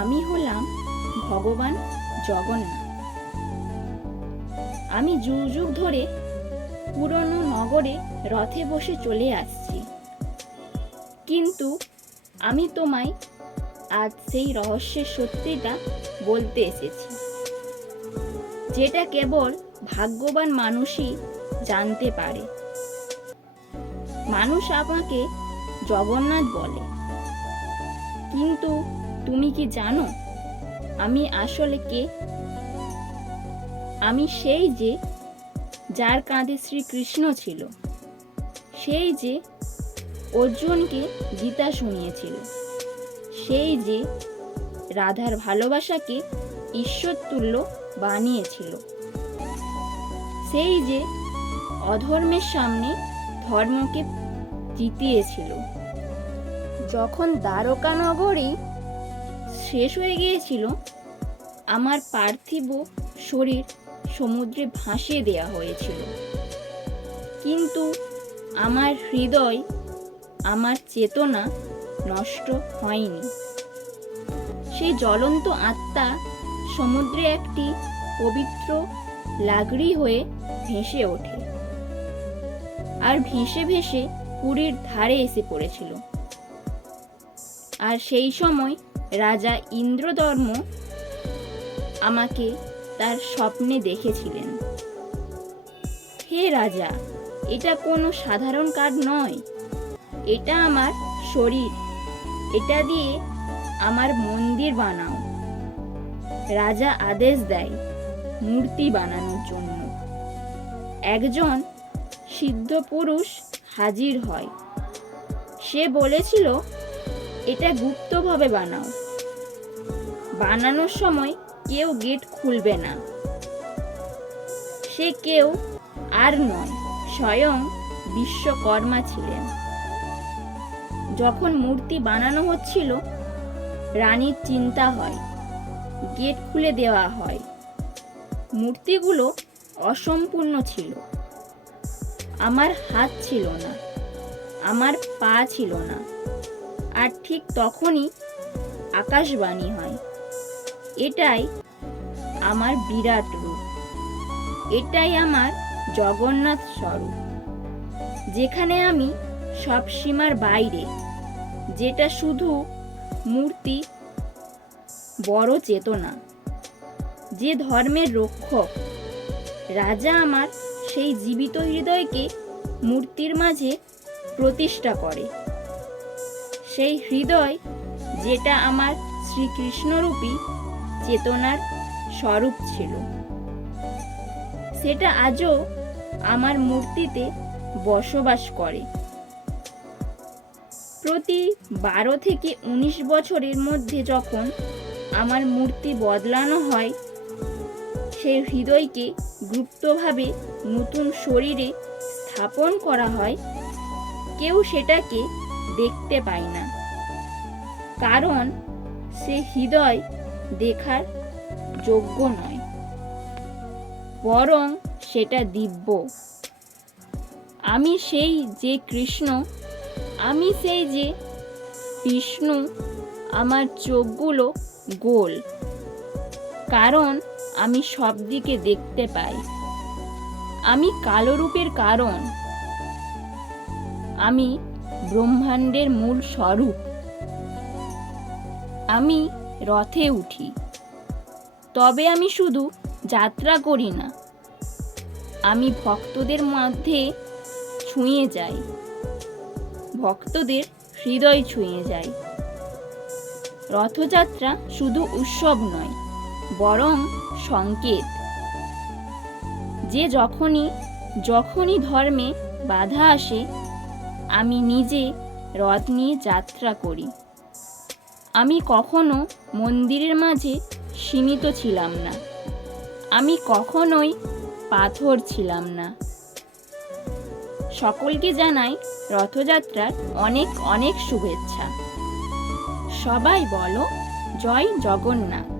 আমি হলাম ভগবান জগন্নাথ। আমি যুগ যুগ ধরে পুরনো নগরে রথে বসে চলে আসছি, কিন্তু আমি তোমায় আজ সেই রহস্যের সত্যিটা বলতে এসেছি, যেটা কেবল ভাগ্যবান মানুষই জানতে পারে। মানুষ আমাকে জগন্নাথ বলে, কিন্তু তুমি কি জানো আমি আসলে কে? আমি সেই যে যার কাঁধে শ্রীকৃষ্ণ ছিল, সেই যে অর্জুনকে গীতা শুনিয়েছিল, সেই যে রাধার ভালোবাসাকে ঈশ্বর তুল্য বানিয়েছিল, সেই যে অধর্মের সামনে ধর্মকে জিতিয়েছিল। যখন দ্বারকা নগরী শেষ হয়ে গিয়েছিল, আমার পার্থিব শরীর সমুদ্রে ভাসিয়ে দেওয়া হয়েছিল, কিন্তু আমার হৃদয়, আমার চেতনা নষ্ট হয়নি। সেই জ্বলন্ত আত্মা সমুদ্রে একটি পবিত্র লাগরি হয়ে ভেসে ওঠে, আর ভেসে ভেসে পুরীর ধারে এসে পড়েছিল। আর সেই সময় রাজা ইন্দ্রধর্ম আমাকে তার স্বপ্নে দেখেছিলেন। হে রাজা, এটা কোনো সাধারণ কাঠ নয়, এটা আমার শরীর, এটা দিয়ে আমার মন্দির বানাও। রাজা আদেশ দেয় মূর্তি বানানোর জন্য। একজন সিদ্ধ পুরুষ হাজির হয়। সে বলেছিল, এটা গুপ্তভাবে বানাও, বানানোর সময় কেউ গেট খুলবে না। সে কেউ আর নয়, স্বয়ং বিশ্বকর্মা ছিলেন। যখন মূর্তি বানানো হচ্ছিল, রানীর চিন্তা হয়, গেট খুলে দেওয়া হয়। মূর্তিগুলো অসম্পূর্ণ ছিল। আমার হাত ছিল না, আমার পা ছিল না। আর ঠিক তখনই আকাশবাণী হয়, এটাই আমার বিরাট রূপ, এটাই আমার জগন্নাথ স্বরূপ, যেখানে আমি সব সীমার বাইরে, যেটা শুধু মূর্তি, বড় চেতনা, যে ধর্মের রক্ষক। রাজা আমার সেই জীবিত হৃদয়কে মূর্তির মাঝে প্রতিষ্ঠা করে। সেই হৃদয়, যেটা আমার শ্রীকৃষ্ণরূপী চেতনার স্বরূপ ছিল, সেটা আজও আমার মূর্তিতে বসবাস করে। প্রতি 12 থেকে 19 বছরের মধ্যে যখন আমার মূর্তি বদলানো হয়, সেই হৃদয়কে গুপ্তভাবে নতুন শরীরে স্থাপন করা হয়। কেউ সেটাকে দেখতে পায় না, কারণ সে হৃদয় দেখার যোগ্য নয়, বরং সেটা দিব্য। আমি সেই যে কৃষ্ণ, আমি সেই যে বিষ্ণু। আমার চোখগুলো গোল, কারণ আমি সব দিকে দেখতে পাই। আমি কালো রূপের কারণ, আমি ব্রহ্মাণ্ডের মূল স্বরূপ। আমি রথে উঠি, তবে আমি শুধু যাত্রা করি না, আমি ভক্তদের মধ্যে ছুঁয়ে যাই, ভক্তদের হৃদয় ছুঁয়ে যাই। রথযাত্রা শুধু উৎসব নয়, বরং সংকেত, যে যখনই ধর্মে বাধা আসে, আমি নিজে রথ নিয়ে যাত্রা করি। আমি কখনো মন্দিরের মাঝে সীমিত ছিলাম না, আমি কখনোই পাথর ছিলাম না। সকলকে জানাই রথযাত্রার অনেক অনেক শুভেচ্ছা। সবাই বলো জয় জগন্নাথ।